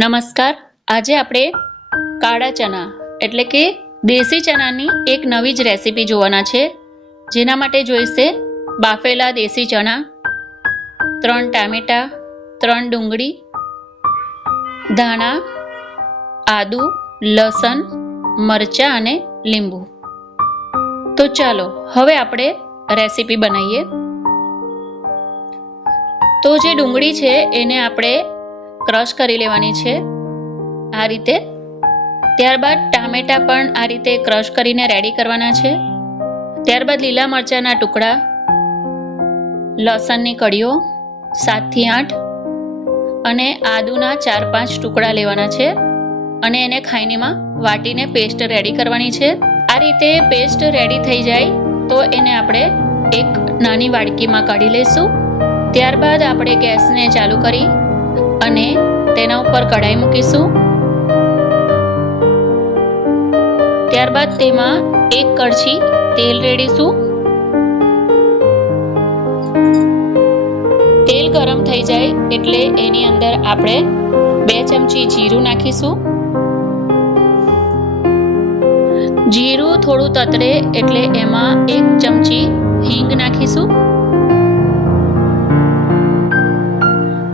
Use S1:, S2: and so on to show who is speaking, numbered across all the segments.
S1: નમસ્કાર. આજે આપણે કાળા ચના એટલે કે દેશી ચનાની એક નવી જ રેસીપી જોવાના છે, જેના માટે જોઈશે બાફેલા દેશી ચણા, ત્રણ ટામેટા, ત્રણ ડુંગળી, ધાણા, આદુ, લસણ, મરચાં અને લીંબુ. તો ચાલો, હવે આપણે રેસીપી બનાવીએ. તો જે ડુંગળી છે, એને આપણે ક્રશ કરી લેવાની છે આ રીતે. ત્યારબાદ ટામેટા પણ આ રીતે ક્રશ કરીને રેડી કરવાના છે. ત્યારબાદ લીલા મરચાંના ટુકડા, લસણની કળીઓ, સાતથી આઠ અને આદુના ચાર પાંચ ટુકડા લેવાના છે અને એને ખાઈનીમાં વાટીને પેસ્ટ રેડી કરવાની છે. આ રીતે પેસ્ટ રેડી થઈ જાય તો એને આપણે એક નાની વાડકીમાં કાઢી લઈશું. ત્યારબાદ આપણે ગેસને ચાલુ કરી અને તેના ઉપર કઢાઈ મૂકીશું. ત્યારબાદ તેમાં એક કડછી તેલ રેડીશું. તેલ ગરમ થઈ જાય એટલે એની અંદર આપણે બે ચમચી જીરું નાખીશું. જીરું થોડું તતડે એટલે એમાં એક ચમચી હિંગ નાખીશું.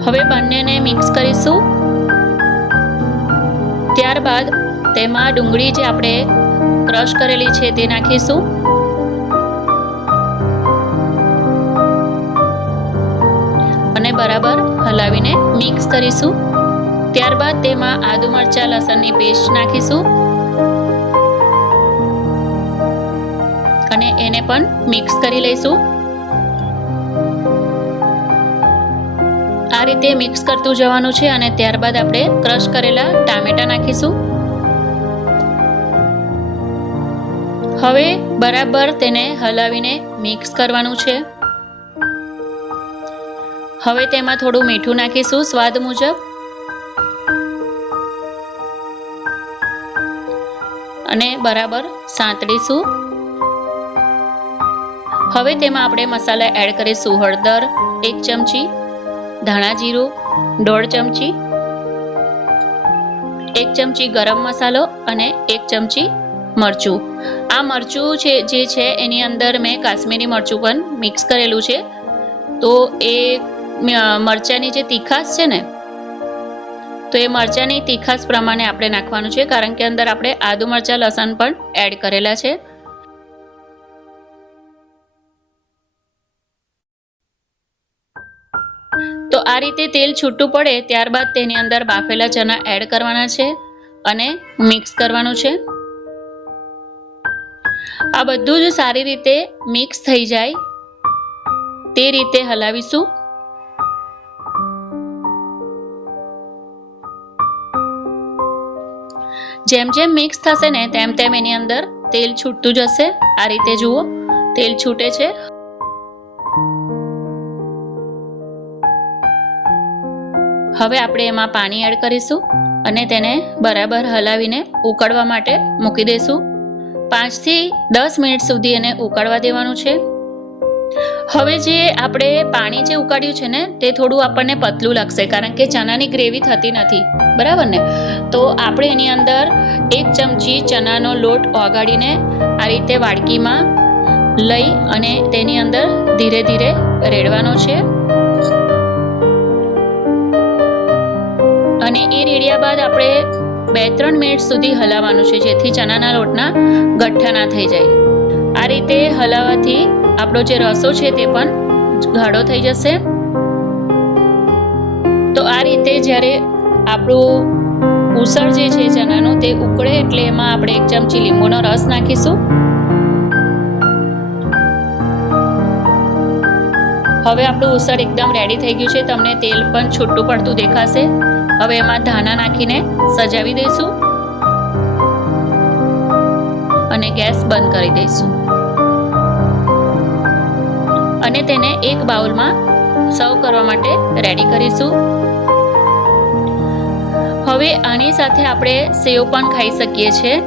S1: હવે બંનેને મિક્સ કરીશું. ત્યારબાદ તેમાં ડુંગળી જે આપણે ક્રશ કરેલી છે તે નાખીશું. અને બરાબર હલાવીને મિક્સ કરીશું. ત્યારબાદ તેમાં આદુ મરચા, લસણની પેસ્ટ નાખીશું. અને એને પણ મિક્સ કરી લઈશું. રીતે મિક્સ કરતું જવાનું છે અને ત્યારબાદ આપણે ક્રશ કરેલા ટામેટા નાખીશું. હવે બરાબર તેને હલાવીને મિક્સ કરવાનું છે. હવે તેમાં થોડું મીઠું નાખીશું સ્વાદ મુજબ. અને બરાબર સાંતળીશું. હવે તેમાં આપણે મસાલા એડ કરીશું હળદર એક ચમચી. ધાણા જીરું, દોઢ ચમચી, એક ચમચી ગરમ મસાલો અને એક ચમચી મરચું. આ મરચું છે, જે છે, એની અંદર મેં કાશ્મીરી મરચું પણ મિક્સ કરેલું છે. તો એ મરચાંની જે તીખાશ છે ને, તો એ મરચાંની તીખાશ પ્રમાણે આપણે નાખવાનું છે, કારણ કે અંદર આપણે આદુ મરચાં, લસણ પણ એડ કરેલા છે. આ રીતે તેલ છૂટું પડે ત્યારબાદ તેની અંદર બાફેલા ચણા એડ કરવાના છે અને મિક્સ કરવાનું છે. આ બધું જ સારી રીતે મિક્સ થઈ જાય. તે રીતે હલાવીશું. જેમ જેમ મિક્સ થશે ને તેમ તેમ એની અંદર તેલ છૂટતું જશે. આ રીતે જુઓ, તેલ છૂટે છે. હવે આપણે એમાં પાણી એડ કરીશું અને તેને બરાબર હલાવીને ઉકળવા માટે મૂકી દઈશું પાંચથી દસ મિનિટ સુધી એને ઉકળવા દેવાનું છે. હવે જે આપણે પાણી જે ઉકાળ્યું છે ને, તે થોડું આપણને પતલું લાગશે, કારણ કે ચનાની ગ્રેવી થતી નથી. બરાબર ને? તો આપણે એની અંદર એક ચમચી ચનાનો લોટ ઓગાળીને આ રીતે વાડકીમાં લઈ અને તેની અંદર ધીરે ધીરે રેડવાનો છે. અને એ રેડ્યા બાદ આપણે બે ત્રણ મિનિટ સુધી હલાવવાનું છે, જેથી ચણાના લોટના ગઠ્ઠા ના થઈ જાય. આ રીતે હલાવવાથી આપણો જે રસો છે તે પણ ગાઢો થઈ જશે. તો આ રીતે જ્યારે આપણું ઉસળ જે છે ચણાનું તે ઉકળે એટલે એમાં આપણે એક ચમચી લીંબુનો રસ નાખીશું. હવે આપણું ઉસળ એકદમ રેડી થઈ ગયું છે, તમને તેલ પણ છૂટું પડતું દેખાશે. હવે એમાં ધાણા નાખીને સજાવી દઈશું અને ગેસ બંધ કરી દઈશું. અને તેને એક બાઉલમાં સર્વ કરવા માટે રેડી કરીશું. હવે આની સાથે આપણે સેવ પણ ખાઈ શકીએ છીએ.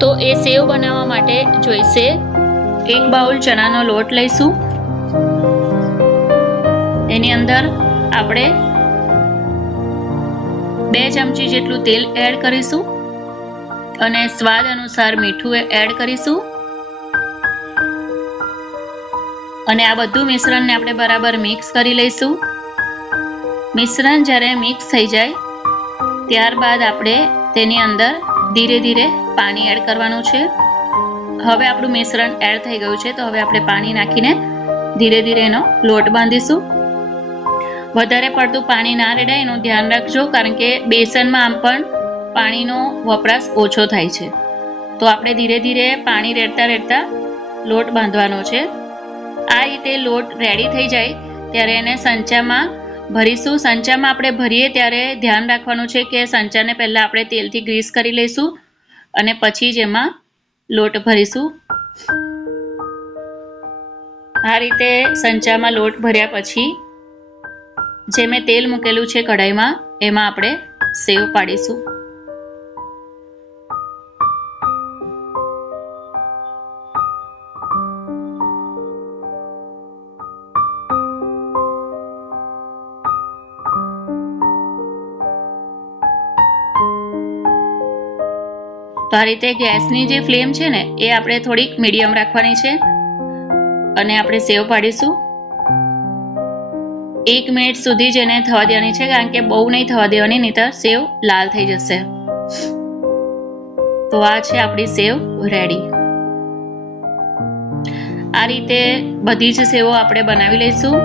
S1: તો એ સેવ બનાવવા માટે જોઈશે, એક બાઉલ ચણાનો લોટ લઈશું. એની અંદર આપણે બે ચમચી જેટલું તેલ એડ કરીશું અને સ્વાદ અનુસાર મીઠું એડ કરીશું. અને આ બધું મિશ્રણને આપણે બરાબર મિક્સ કરી લઈશું. મિશ્રણ જ્યારે મિક્સ થઈ જાય, ત્યારબાદ આપણે તેની અંદર ધીરે ધીરે પાણી એડ કરવાનું છે. હવે આપણું મિશ્રણ એડ થઈ ગયું છે, તો હવે આપણે પાણી નાખીને ધીરે ધીરે એનો લોટ બાંધીશું. વધારે પડતું પાણી ના રેડાય એનું ધ્યાન રાખજો, કારણ કે બેસનમાં આમ પણ પાણીનો વપરાશ ઓછો થાય છે. તો આપણે ધીરે ધીરે પાણી રેડતા રેડતા લોટ બાંધવાનો છે. આ રીતે લોટ રેડી થઈ જાય, ત્યારે એને સંચામાં ભરીશું. સંચામાં આપણે ભરીએ ત્યારે ધ્યાન રાખવાનું છે કે સંચાને પહેલાં આપણે તેલથી ગ્રીસ કરી લઈશું અને પછી જ એમાં લોટ ભરીશું. આ રીતે સંચામાં લોટ ભર્યા પછી જે મેં તેલ મૂકેલું છે કઢાઈમાં, એમાં આપણે સેવ પાડીશું. તો આ રીતે ગેસની જે ફ્લેમ છે ને, એ આપણે થોડીક મીડિયમ રાખવાની છે. અને આપણે સેવ પાડીશું. એક મિનિટ સુધી જ એને થવા દેવાની છે, કારણ કે બહુ નહીં થવા દેવાની, નહીતર સેવ લાલ થઈ જશે. તો આ છે આપણી સેવ રેડી. આ રીતે બધી જ સેવો આપણે બનાવી લઈશું.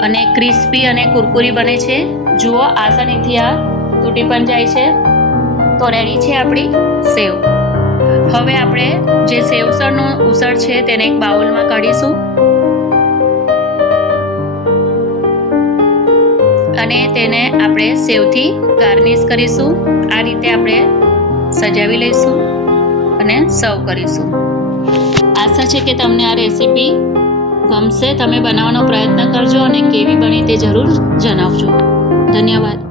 S1: અને ક્રિસ્પી અને કુરકુરી બને છે. જુઓ, આસાનીથી આ તૂટી પણ જાય છે. તો રેડી છે આપણી સેવ. હવે આપણે જે સેવસળનું ઉસળ છે, તેને એક બાઉલમાં કાઢીશું. અને તેને આપણે સેવથી ગાર્નિશ કરીશું. આ રીતે આપણે સજાવી લઈશું અને સર્વ કરીશું. આશા છે કે તમને આ રેસીપી ગમશે. તમે બનાવવાનો પ્રયત્ન કરજો અને કેવી બની તે જરૂર જણાવજો. ધન્યવાદ.